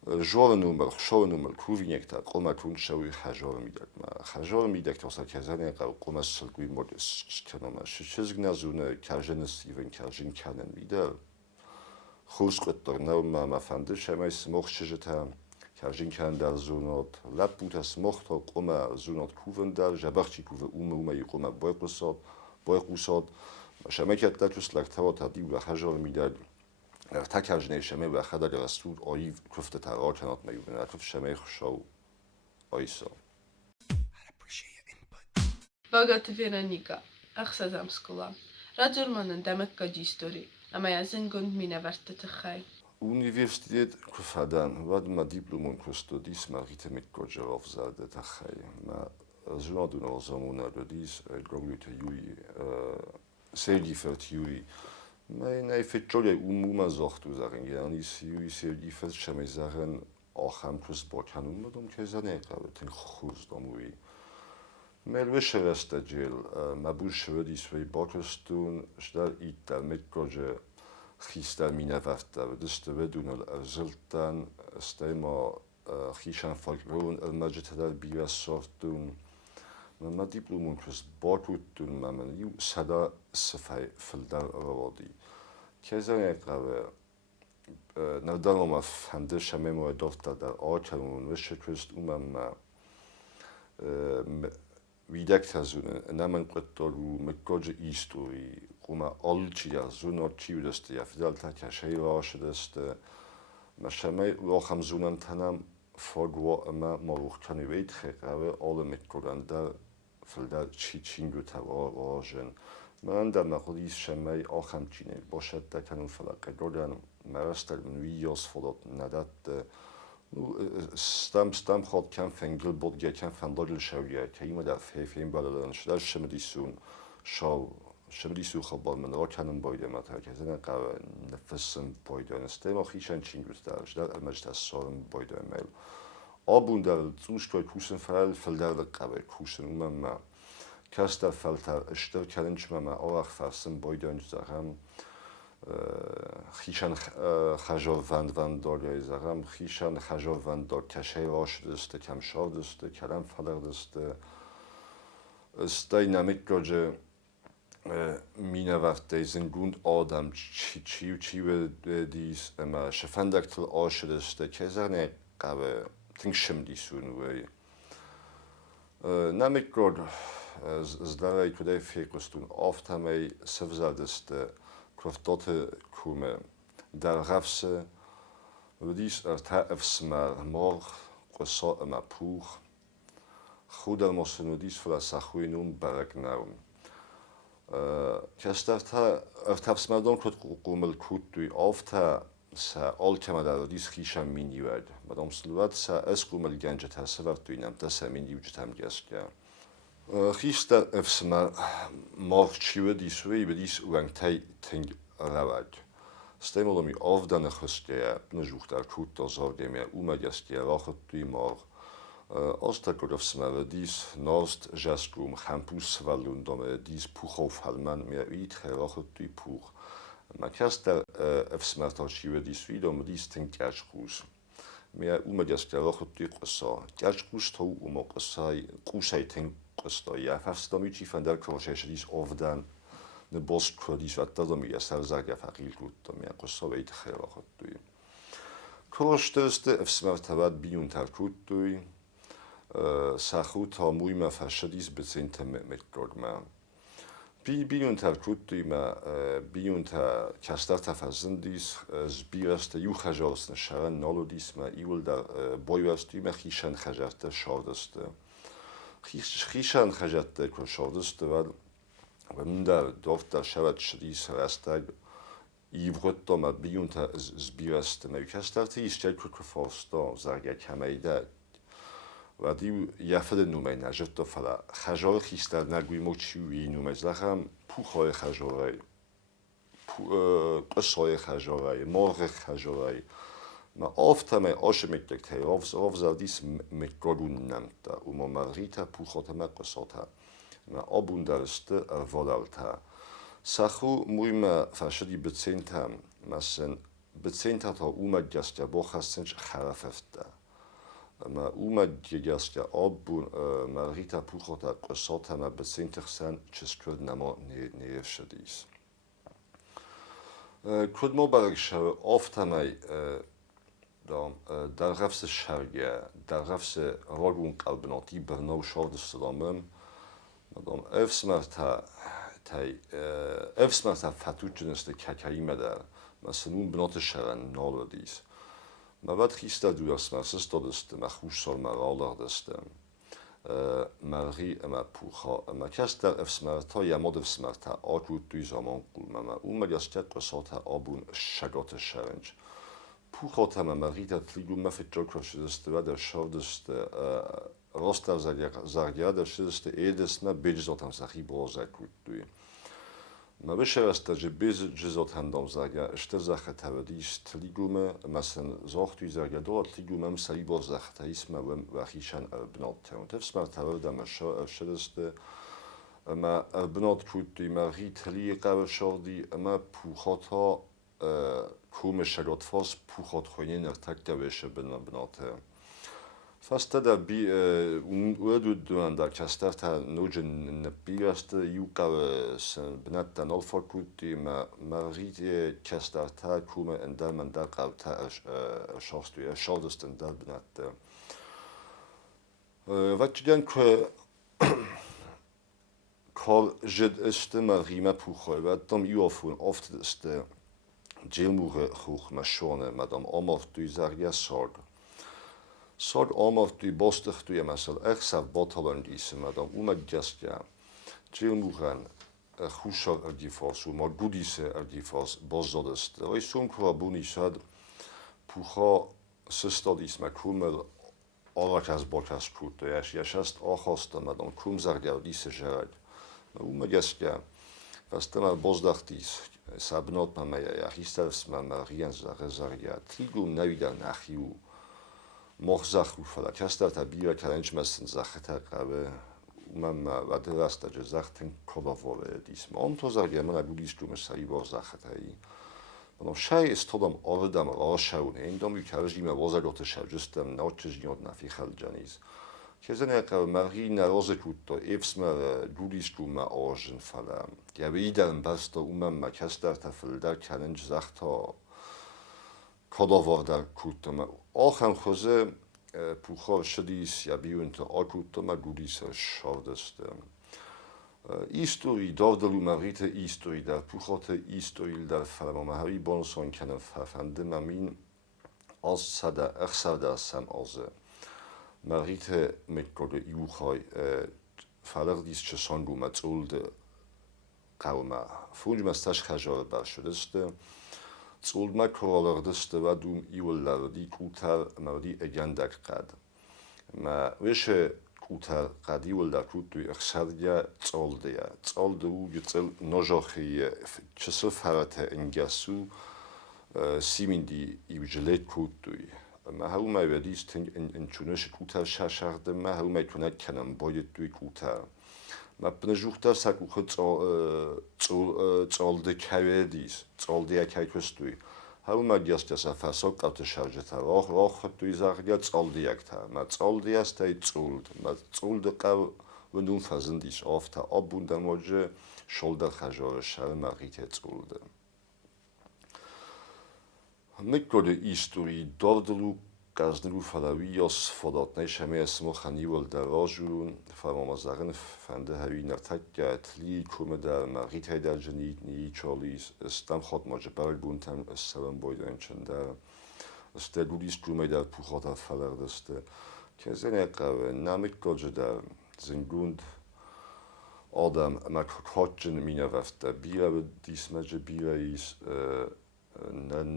ჟორნუმელ შორნუმელ ქუვინექტა ყომა თუნშევი ხაჟორ მიდაკ მა ხაჟორ მიდაკ თოსა ქეზანე ყავ ყომას სლგვი მოდეს ჩქენომა შეშეზგნაზუნე ქაჟენეს ივენ ქაჟინ ქანენ მიდა ხუსყეთორ ნამა მაფანდე შემაის მოხშეჟეთა ქაჟინ ქანდალ ზუნოთ ლაპუტას მოხთო ყომა ზუნოთ ქუვენდალ ჟაბახჩი ქუვე უმა იყომა ბოეყუსოთ შემეკეთ დათუს ლაქთავოთ ადი ხაჟორ მიდაკ Takajne sheme ve khada de rastud oiv kufte tarot kanot me yuben atuf sheme show oiso. Bogata Veronika, achsazam skola. Radzurmanen demek gadi istori, ama yazın gund mine verte tchai. Universitet kufadan vad ma diplomon kustodis marite mit Kojarov zade tchai. Ma zunadun ozamuna dodis gomute yui selifert yui. Nein, ich finde schon, sagt du sagen, ja, ich finde schon sagen, auch am Kussbord kann und Käsane, aber den Kuss da muy. Mel wische resta gel, ma busch würde ich bei Bokostun, stell ich da mit Koje, Christa mina vafta, das der wird und Sultan, stema Christian Falkron, Majestad Bia Sortun. ما دیپلمون کس باکوتون من یو صدا صفای فلدر روادی که زنی قوه ندارم ما فنده شمی ما دفته در آکرمون وشه کست ما ویدک تزونه نمن قطارو مکاج ایستوری قوما آلچی یزون آرچی ودسته یفدال تا کشهی راش دسته ما شمی راخم زونن تنم فاگوا اما مروخ کنی وید خیقه آل مکران در فلدر چینگو تواجن من در مقالی شمی آخم چینه باشد در کنون فلقه گردن مرستر من ویاس فلات نداد ستم خود کم فنگل بود گه کم فندال شویه که ایما در فیم بلدن شده شمدیسو خبال من را کنم بایده مطرح که زنه قوه نفسم بایده نسته ما خیشن چینگو در شده المجد از سارم بایده میل آبون در زوشتای کوسن فلدر قوه کوسن ما کاستر فلتر اشتر کلنچ ما آرخ فرسن بایدانج زغم خیشن خجاوند داره زغم خیشن خجاوند دار کشه راش دسته کم شاو دسته کلم فلر دسته استای نمیک گاجه مینه وقت دیزن گوند آدم چی و دیز اما شفندکتل آش دسته که زرنه قوه تنگ دیسون وی نمیک گاجه zdarej tutaj fiekostun oftamej sevzadeste kroftote kume dar rafse ودیس ارتا افسمر مار قصا اما پوخ خود المسنودیس فلا سخوینون برگناون کسترتا ارتافسمر دون کد قومل کود دوی آفتا سا آل کما در دیس خیشم مینیورد مدام سلوات سا از قومل گنجه تسورد دوینم تسا مینیوجت هم گسکه خیستا افسمر مار چیوه دیسوی به دیس اورنگتای تنگ رواد Stemolomi avdane chustia, bezoek daar goed als zorgen meer umagastia rachet die maar als dat goed of smere dies naast jaskum campus valun dome dies puchhof halman meer uit gerachet die puch. Maar kaster efsmert als je dies wieder om dies ten kashkus. Meer umagastia rachet die qasa. Kashkus to qusai ten qasta. Ja, fast damit van der krocheshe dies avdan. Ne bost kurdis wat dat mi as zag afaqil gut mi qosso veit khira khotui koshtoste efsmart havad biun tarkut tui sakhut ha muy ma fashadis bezente met godma biun tarkut tui ma biun ta kastarta fazendis zbiraste yu khajos na sharan nolodis ma iul da boyasti ma khishan khajarta shordaste khishan khajarta ko shordaste vad و من در دفت در شود شدیس رستگ ivret ma biunta zbireste me kastarti istelku forsta zarga kamejda و دیو یافده نومی نجات تا فلا خجار خیستر نگوی موچیوی نومی زخم پوخای خجارای قصای خجارای مرغ خجارای ما آفتمه آش مکتک تی آف زدیس مکگون نمتا و ما مریتا پوخاتا ما قصاتا ما آبون درسته والالتا سخو مویم فرشدی بتسینتم مثلا بتسینتا تا اومد گستیا با خستنج خراففته ما اومد گستیا آبون مریتا پوخاتا قصاتا ما بتسینتخسن چسکرد نما نیفشدیس کد ما برگشتر آفتمه در رفس شرگه در رفس راگون قلبناتی برناو شارد سلامم مدام افسمرتا فتوت جنسته ککایی مدر مثلا اون بنات شرن نال دیس ما بعد خیسته دو افسمرسس دادسته ما خوش سال مرالر دسته مرغی اما پوخا اما کس در افسمرتا یماد افسمرتا آکود دوی زمان قول ما اون مگسته قصاتا آبون شگات شرنج پوخاتا ما مرغیتا تلیگو مفت جاکر شدسته و در شاردسته راست در زرگیه در شدسته ایدست ما بجزاتم سخی بازه کود دوی ما بشه رسته جه بیز جزات هندام زرگیه اشتر زخه تودیش تلیگومه مثلا زاختوی زرگیه دو تلیگومه سری باز زخه تاییس ما وخیشن اربنات تاون تفس ما تورده ما شدسته ما اربنات کود دوی مرغی تلی قبر شاردی اما پوخاتا کوم شگات فاس پوخات خوینه نرتک دوشه بناته فاستا در بی اون دوان در کستر تا نوجن نبیرست یوکا سن بنات در نالفا کودی ما مرید کستر تا کوم اندر من در قوتا شاستوی شادست اندر بنات وقتی دیدن که کار جد است مریم پوخای و دام یوافون افت است جلموره خوخ مشونه مدام آمرد دوی زرگه سال سال آمرد دوی باستخ دوی مثلا اخسر باتالان دیسه مدام اومد گستیا جلمورن خوشار اردیفاس و ما گودیسه اردیفاس باز دادست وی سون کرا بونی شد پوخا سستادیس مکومل آرک از باکس کود یش است آخاسته مدام کوم زرگه دیسه جرد اومد گستیا فاستما بازداختیس سابنات ما یا هیسترس ما مریم زرگه تیگوم نویدر نخیو مخزخو فلا کستر تبیره کرنج مستن زخته قبه من و درست در زختن کلاواره دیس ما تو زرگه من گودیس دوم سری باز زخته ای منم شای استادم آردم راشونه این دامی کرجی ما بازگات شجستم ناچجیات نفی خلجانیز که زنه قبل مرغی نراز کود تا افسمر گودیس دوم آژن فلم یا به ایدرم بستا اومم مکس در تفل در کرنج زختا کلاوار در کود ما آخر خوزه پوخا شدیس یا بیون تا آکود ما گودیس شاردست ایستوری داردلو مرغیت ایستوری در پوخات ایستوری در فلم ما هایی بانسان کنه فرفنده ممین از صدا اخسر در سم آزه مرغیت مکگل یوخای فرق دیس چه سانگو مطولد قومه فونج مستش خجار برشدسته زولد ما کرالاردسته و دوم ایول لردی کوتر مردی اگندک قد ما وشه کوتر قدی ول در کود دوی اخسردیا زالده او گتل نجاخی چسل فرات انگسو سیمین دی ایوجلت کود دوی ما هاو ما ودیس تنگ انچونش کوتر شاشرده ما هاو ما کنه کنم باید دوی کوتر ما بنجوختر سکو خود زالده کویدیس زالده یکی کستوی هاو ما گیست جسا فساد قطع شرجه تر راخ دوی زرگه زالده یک تر ما زالده است ای زولد ما زولده قو و نون فزندیش آفتا آب بوندن واجه شلده خجار شر مغیت زولده مکگل ایستوری داردلو قزنگو فلاویاس فدات نیشمه اسمو خنیول در راجون فرمامازدارن فنده هوی نرتک گتلی کومه در مغیت های در جنید نی چالیز استم خود ماجبرگ بونتم استرم بایدن چندر استگودیس کومه در پوخات فلر دسته که زنه قوه نمک گاجه در زنگوند Adam ma krochen mina vafta bira dis maje bira is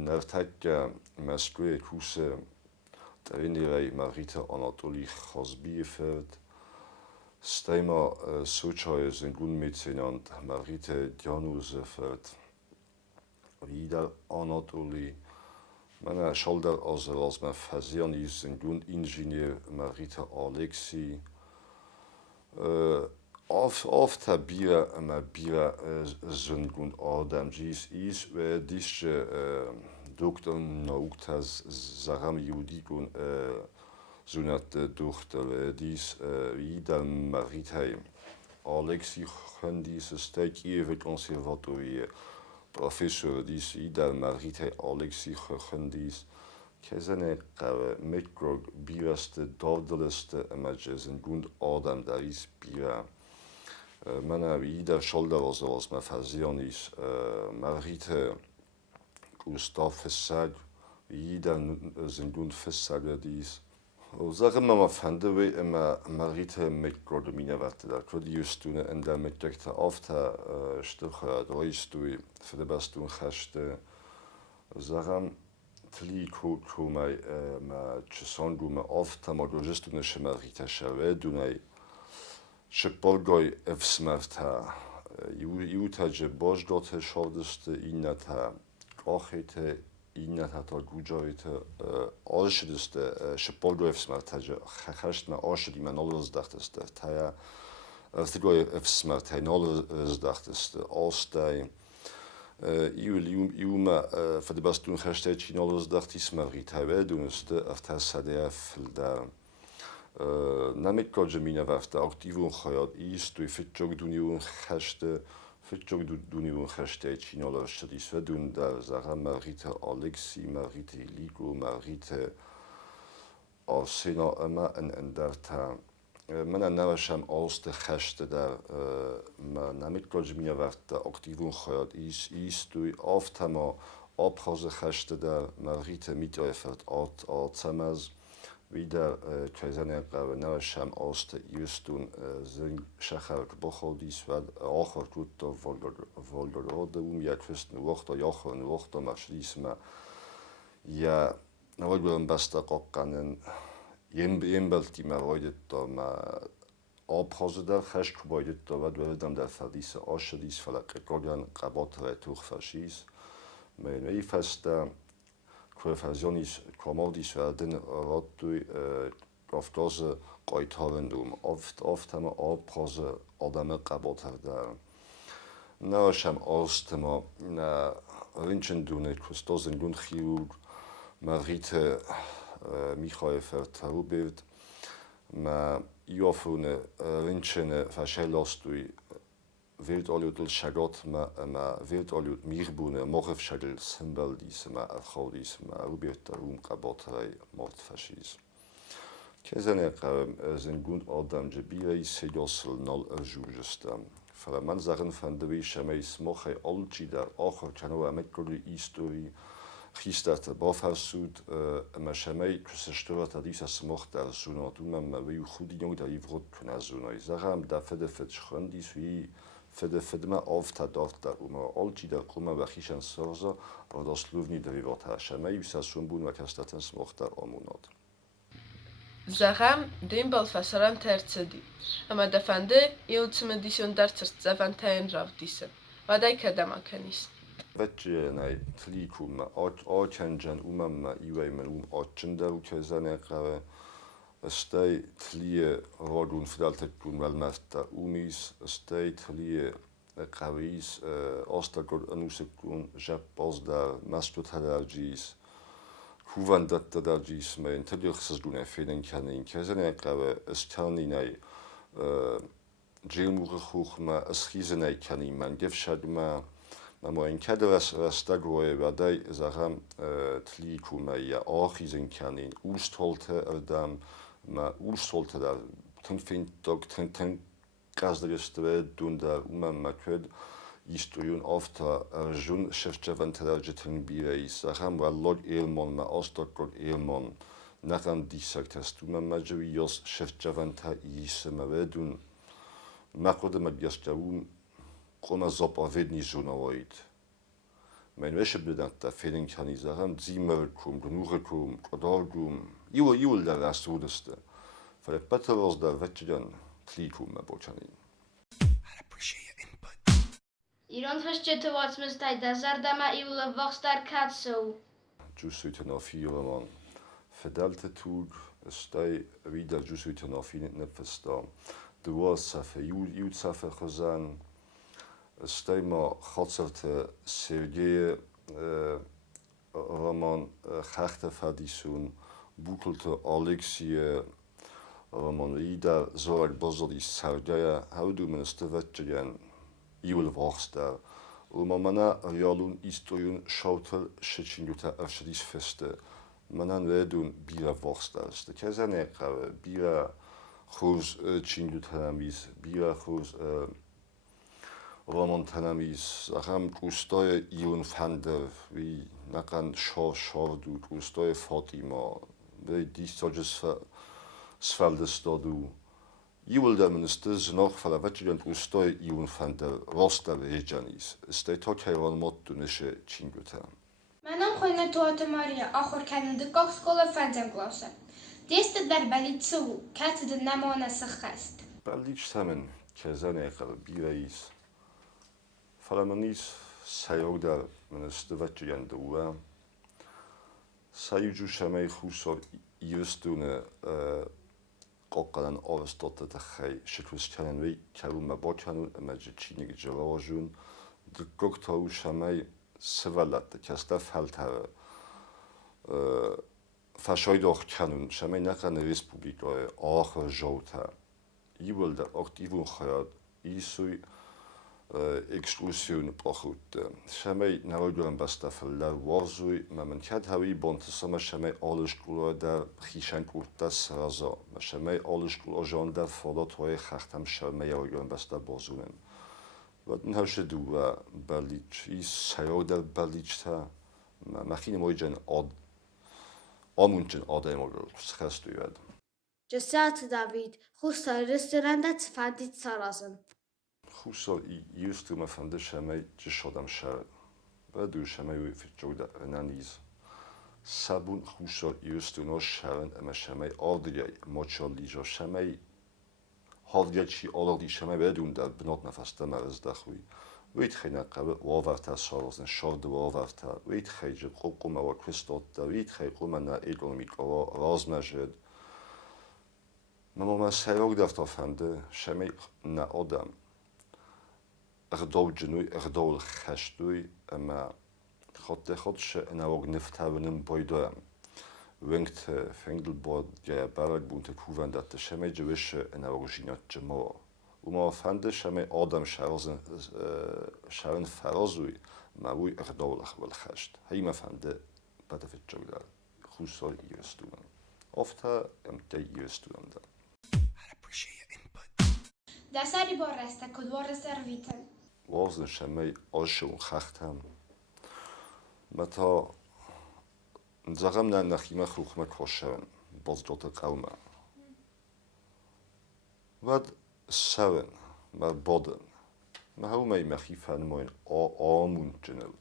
nertakka maskue kuse Darinirei Marita Anatoli Chosbiefeld, Steimer Sochoy sind Gunmetzinant Marite Janusefeld, Wieder Anatoli, meine Schalder als ma Fasianis sind Guningenieur Marita Alexi, oft ha Bira ma Bira sind Gun Adam Gis is, dische Doktor Nauktas Saram Judikun Sunat Dochter dies Ida Maritei Alexi Hendis Steak Ewe Konservatorie Professor dies Ida Maritei Alexi Hendis Kezene Mekrog Biraste Dordeleste Images Gund Adam da is Bira Mana Ida Scholder was ma Fasionis Marite Gustav Fessag, jeder sind gut Fessager dies. Sagen wir mal, fanden wir immer Marite mit Grodomina warte, da könnte just tun, und der mit der auf der Stüche, da ist du für die besten Gäste. Sagen, tli kumai ma Chesongu ma oft ma just tun eine Marite Schave, du nei Schepolgoi Fsmerta, Jutaje Bosch Gotte Schordeste Inata. Ochete inata gujojte alshideste shepolgoevsmartaje khashna alshidi manolos dachteste taya stigojevsmartaj nolos dachteste alstay iuma for de bastun khashtech nolos dachtis maritawe dunste afta sadef da namik kojemina vafta aktivun khayat is tu fitjog duniun khashte Fitjog duniun khashtech nolos shadis vedun da zara Marite Alexi Marite Ligo Marite Arsena ama en darta من نوشم آست خشته در نمید گاجمینه وقت اکتیوون خواهد ایست دوی آفت ما آبخاز خشته در مغیت میتایفت آتسمز ویدر کیزنه قوه نوشم آست ایستون زنگ شخرک بخودیس و آخر کود دا والگراده یک فست نوختا یاخر نوختا مخشدیس ما یا نوید برم بسته قاقنن Jembelti ma roidet da ma abhase der Chesch gebäudet da wat dann der Verdisse Asche dies verlegt Gogan Rabattere tuch verschieß. Mei fest der Quaversionis Commodis werden Ratui auf dose Goithaven oft haben abhase Adame Rabatter da. Na scham Ostema na Rinchen dune Kustosen Gunchirurg Marite Michael Vertaubelt, ma iofune rinchene verschellostui Wildoliudel Chagot ma Wildoliud Mirbune Morefschagel Symbol dies ma Afrodis ma Rubiert Kabotrei Mordfaschis. Kezene sind gut Adam Jebirei Segosel nol Jugestam. Für man Sachen von der Wischemeis moche Olchida auch Kanoa Mekoli History Christat Bofhausud ma chamei que se stört a dis as mort a sunat ma vi khudiyong da ivrot kuna zunay zaram da fede fet chrondis vi fede ma oft dort da olchi da kuma bakhishan sorza aber das luvni da vivot ha chamei sa sunbun ma kastaten smort amunot Zaram dimbal fasaram tercedi ama defende iltsme dison dartsert zavantain ravdise vadai kadamakanis Vetje nei tlikum Archangen ma iweimen Archender kezane grave stay tlie rodun fidaltet kun malmasta umis stay tlie gravis ostagod anusekun japos da mastotalagis kuvan datadagis me intelligence gun fenen kanin kezane grave stani nei jemur khokhma askhizene kanin man gefshadma Ma in Kaderas Rastagoe vadai Zaram Tlikuma ja auch isen kanin Ulstolte Adam ma Ulstolte da Tinfintog Tintin Gazdrestwe dunda makud Historiun after Jun Chefjavantelagetin Birei Zaram war Lord Elmon ma Ostokog Elmon Nachan disakt hast du ma Majorios Chefjavanta Isema vedun ما خودم گشتم قوم زباویدنی جونوید. من وش بدن تا فیلم کنی زارم زیمر کم گنوه کم قدار کم یول در رسودسته. فر پتر از در وچجان تلی کم مبوچنی. Iron chce to wat mystaj da zardama i ule voxtar katsu. جوسویت نافی من فدالت توگ استای ویدا جوسویت نافی نفستا. دو صفحه یود صفحه خزان. استای ما خاطرت سرگی رمان خخت فدیسون بوکلت الکسی رمان ویدا زوال بازدی سرگیا هودو من استوتجن یول واخستر. منا ریالون ایستویون شاوتر شچینگوتا ارشدیس فسته. منان ویدون بیرا واخستر است. که زنی قرار بیرا خوز چینگوتا نمیز بیرا خوز رمان تنمیز. اخم گوستای ایون فندر وی نکن شاردو گوستای فاطیما وی دیستاجس سفلدستادو. یول در منسته زناخ فلوچجان گوستای ایون فندر راست در ایجانیز. استی تا کیوان مات دونشه چینگوتا. منم خوینه توات ماریا آخر کننده کاک سکولا فنزم کلاسه. دیست در بلیتسو کت د نمانه سخست. بلیچ تمن که زنی قرار بیراییز. فلمانیز سیاق در منسته وچجان دوام. سیوجو شمای خوصار ایرستونه قاقلن آرستاته تخی شکوز کنن وی کرون مبا کنون اما چینی جواجون دکوک تاو شمای سوالت کسته فلتره فشای داخل کنون شمای نکن ریسپوبلیکای آخر جوتا یول در اکتیوون خیاد ایسوی اکسکلوسیون پاخود شمای نویدورم بستفلر وارزوی ممنکت هایی بانتسام شمای آلشکولا در خیشن کورتا سرازا شمای آلشکولا جان در فالات های خختم شمای نویدورم بسته بازونم و این هرشه دو بلیچ ای سیار در بلیچ تا مخین مای جن آمون جن آدای مگر سخستوی ود جسات داوید خوستا رستورانت فدیت سرازن. خوصا یوستو مفنده شمای جشادم شد. بعدو شمای وی فیچو در نانیز. سبون خوصا یوستو ناش شرن اما شمای آدیای ماچالی جا شمای هادیای چی آلادی شمای بدون در بنات نفسته مرز دخوی. ویت خیلی نقبه واورتا سارازن شارد واورتا. ویت خیلی قوم و کریستات دا ویت خیلی قوم نه ایگونومیک و راز مجد. ما سیاق دفتا فنده شمای نه آدم. اردول جنوی اردول خشتوی اما خودش نواق نفتابنم بایدارم. ونگت فنگل بود جای برگ بونت کوون دات شمه جوش نواق جینات جماع. و ما فنده شمه آدم شرن فرازوی موی اردول اخوال خشت. هی ما فنده بدفت جودار خوصال ایرستوام. افتا امتی ایرستوام دا. دسری با رسته کدوار سرویتن. وازن شمای آشون خختم. متا زغم نه نخیمه خوخمه کاشن باز جات قومه. ود سرن ما بادن. ما هومی مخیفن موین آمون جنل.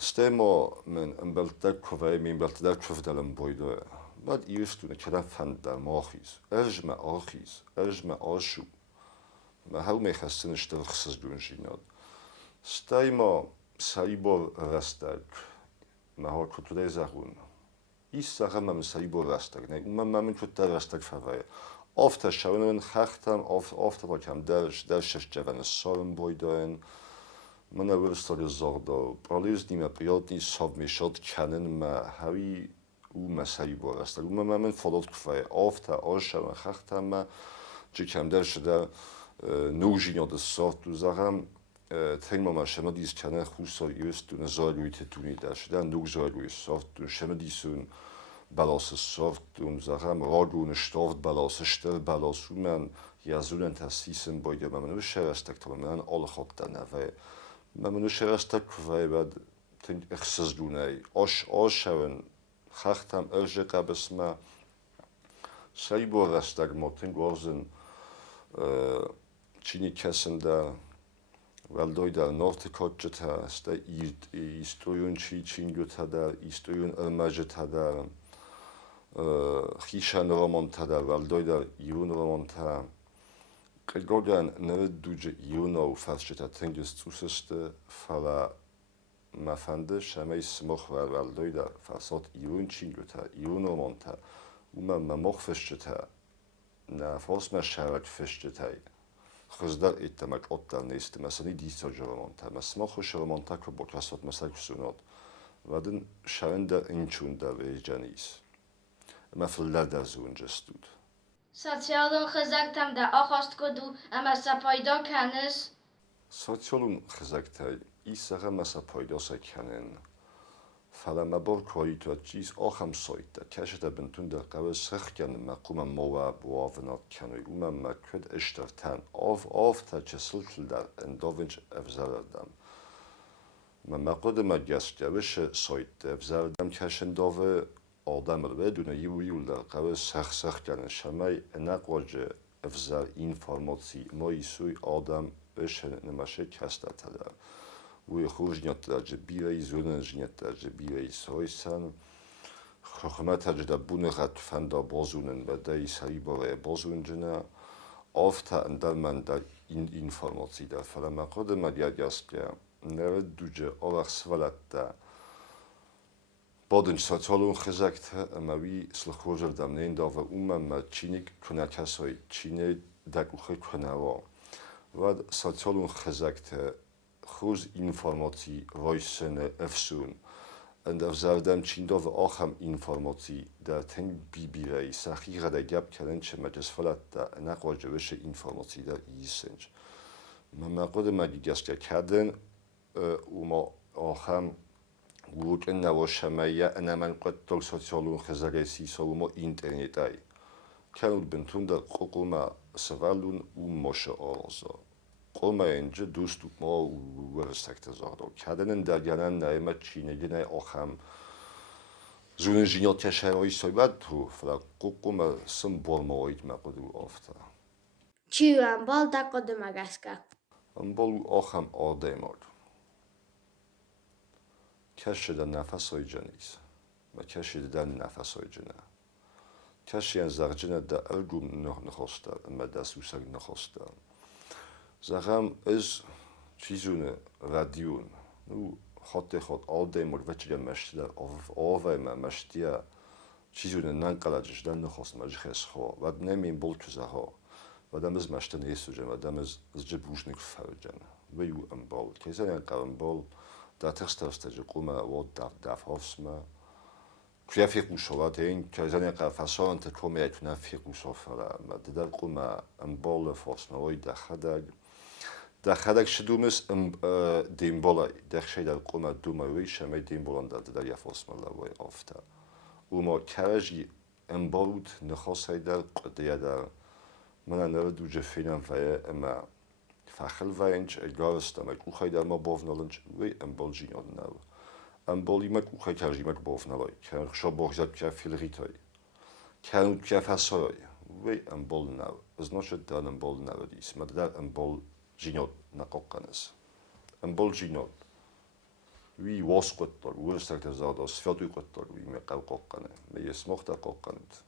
استما من امبلتر کوی من امبلتر کوفدالم بایده. بعد ایستونه کدام فند در ماخیز. ارجم آخیز. ارجم آشو. ما هومی خستنش در خسز دونجیناد. استما سایبور رستگ. ما ها کتوده زخون. ایست زخم من سایبور رستگ. نه من کتوده رستگ فوای. آفت شاون من خختم آفت با کم درشش جوان سالم بایدن. من اولستاد زاردا. پالیز نیمه پیاد نیست ساب میشد کنن ما هوی او مسایی بارست. من فلات کفای آفت آش و خختم ما چه کم درش در نوجیناد سافت دو زارم تنگ ما شما دیز کنه خوصا یست دونه زایلوی تتونی درش در نوج زایلوی سافت دون شما دیسون بالاس سافت دون زارم راگون شتافت بالاس شتر بالاسو من یازون تاسیسم باید من شرستک تو من آل خود در نوی من شرستک کفای بعد تنگ اخساس دونه آش شون خختم ارج قبس ما سایبور رستگ ما تنگ وارزن Çini kesinde Valdoyda Nortikotjeta, sta istuyun Çin götada, istuyun Irmajetada, Hishan Romontada, Valdoyda Irun Romonta, Gregorian Neveduce Iruno Fastjeta Tengis zuseste, Fala Mafande, Shamei Smoch Valdoyda, Fasot Irun Çin göta, Irun Romonta, Mamoch Fastjeta, na Forsma Sharat Fastjetay. Хыздар иттамак оттар нести масани дисажоромонта масмохошоромонта ко бокасот масаксунот вадын шаренда инчунда вежанис мафллада зунжестуд Sozialen gesagt haben, da auch hast du aber Sapoido kannst. Sozialun gesagt isara masapoidosa kanen Fala mabor koito cis ocham soita kashta bentunda qawas skhkan maquma mowa boavnat kanu ma kred ishtartan of ta chesulda endovinch evzaradam ma maqodma gasjavish soita evzaradam kashendove odam beduna yulda qawas skhkan shamay naqoje evzar informacji moisui adam beshen nemashe kastatada وی خوش نیت درجه بیایی زونش نیت درجه بیایی سویسان خدمت هجده بونه خد فندا بازونن و دایی سری برای بازون جنا آفتا اندر من در این اینفورماسی در فرما خود مدیاد است که نرد دوجه آرخ سوالت در بادن ساتالون خزکت اما وی سلخوجر دم نیندا و ما چینیک کنه کسای چینه دکوخه کنه و ساتالون خزکت خوز informacji wojsene efsun and avzardam chindowe ocham informacji da ten bibirei sachira da gab kalenche majesfalat da naqojewishe informacji da isench mamaqod magigaska kaden uma ocham guten nawoshamaya anaman qattol sozialun khazaresi solumo internetay kanul bentunda qoquma savalun moshe orzo قومینجا دوست ما ورستکت زادو کردن در گرن نایمت چینگی نای آخام زون جنیات کشوری صحبت تو فلا قوم سم برمایید مقدو آفتا چیوان بال دقدم اگسکا ام بالو آخام آدمار کشید نفس های جنیس و کشید در نفس های جنه کشیان زرجنه در ارگوم نخواستر اما دستوسر نخواستر زخم از چیزونه رادیون نو خاطر خود آدم وقتی مشتر آوای مشتیا چیزونه نانکالجش دن نخواست مجخس خو و نمیم بول کزها و دم از مشتر نیستوجن و دم از جبوجنک فرجن و یو امبال کیزن قرن بال در تست استج قوم و دف هفسما کیفی قوشوات این کیزن قفسان تکومی کنفی قوشوفرا مددر قوم امبال فاسما وی دخدر در خدک شدومس دیمبالای در شیدر قوم دومایی شمی دیمبالان در یافوس ملوی آفتا او ما کرجی امبالود نخواهی در قدیه در من نرد دو جفینم وی اما فخل وی انج اگارست اما کوخی در ما باونالنج وی امبال جیناد نو امبالی ما کوخی کرجی ما باونالای کرن خشا باخزد که فیلریتای کرن که فسای وی امبال نو از نشد در امبال نو دیس ما در امبال جینات نقاقنس. امبال جینات. وی واسقطر ورستک زادا سفیدی قطر وی مقاقنه. میسمخت قاقنت.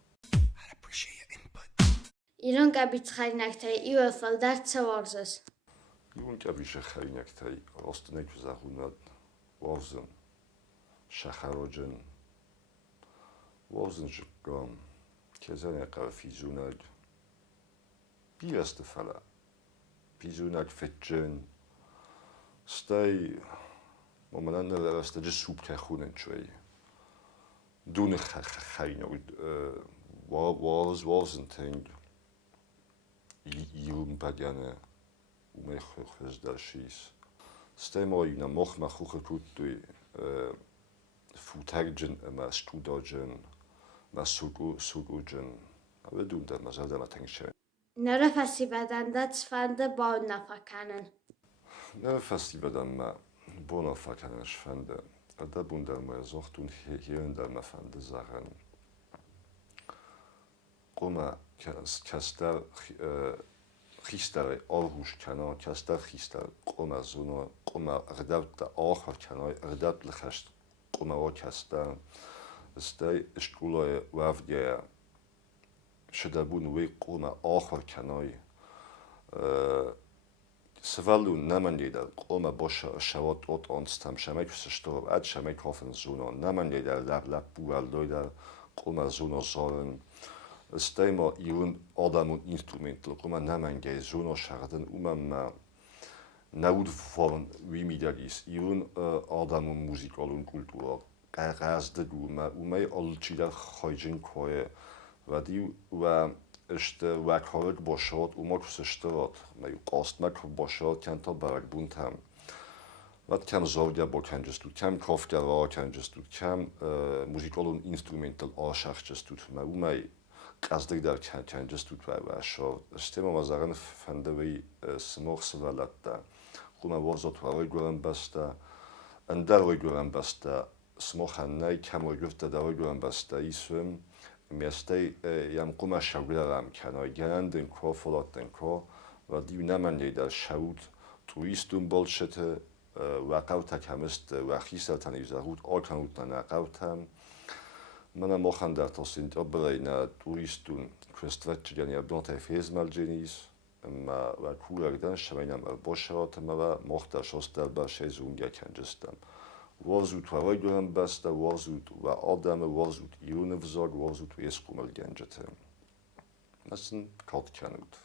ایران کبیت خیلی نکته ایو فلدر چوارزس. ایران کبیش خیلی نکته راست نکوزهوند وازن شخراجن وازن جگام کزنی قرفیزونگ بیست فلا. پیزونک فتجن استای مامدن نرسته جه سوب که خونن چوی دون خیلی وازن تنگ یوم بگنه اومه خوش درشیز استای ما اینا مخ مخوخ کود دوی فوتر جن اما استودا جن ما سوگو جن اوه دون در مزار در ما تنگ شوی نرفسی بدن دت فنده با نفکنن نرفسی بدن ما با نفکننش فنده ادا بوندر ما زختون هیرن در مفنده زغن قوما کستر ხისტარე ორհუშქანო ჩასტა ხისტარ ყომა ზუნო ყომა ღდავტა ახარქანო ღდავტ ლხაშ ყომა ოჩასტა სტაი შკოლოე ვავდია შედაბუნ ვი ყომა ახარქანოი სვალუ ნამანდიდა ყომა ბოშა შავოთ ოტონსტამ შემეჩს შტო ად შემექოფენ ზუნო ნამანდიდა ლა ბუალდოიდა ყომა ზუნო ზორენ Stejmo iun adamun instrumental, kuma namange zuno sharden umam naud von wimidalis iun adamun musikalun kultura razde duma umay olchida khojin koe vadi wa işte wakhorek boshot umok seshtot may qostmak boshot kanta barak buntam Wat kam zovdia bokanjestut kam kofka vakanjestut kam musikalun instrumental ashachestut ma umay قصدی در کنجستود و واشو استیم مازارن فندوی سموخ سوالات خوما وزات وای گرم بسته اندر وای گرم بسته سموخ هنای کم وای گفته در وای گرم بسته ایسوم میسته یم قوم شغلم کنای گرندن کو فلاتن کو و دیو نمانی در شود تویستون بالشته وقت کمست و خیسل تنیزهود آکنوت نقوتم Mana mohandartos in obrejna turistun kwestwetчиляния бдонтай фезмалдженис ма ва кулагдан шавайнам бошрот ма мохта шосталба шезунга канжестам возут ва вайдурам баста возут ва адам возут юневзог возут ескумал генжете Насн калтканут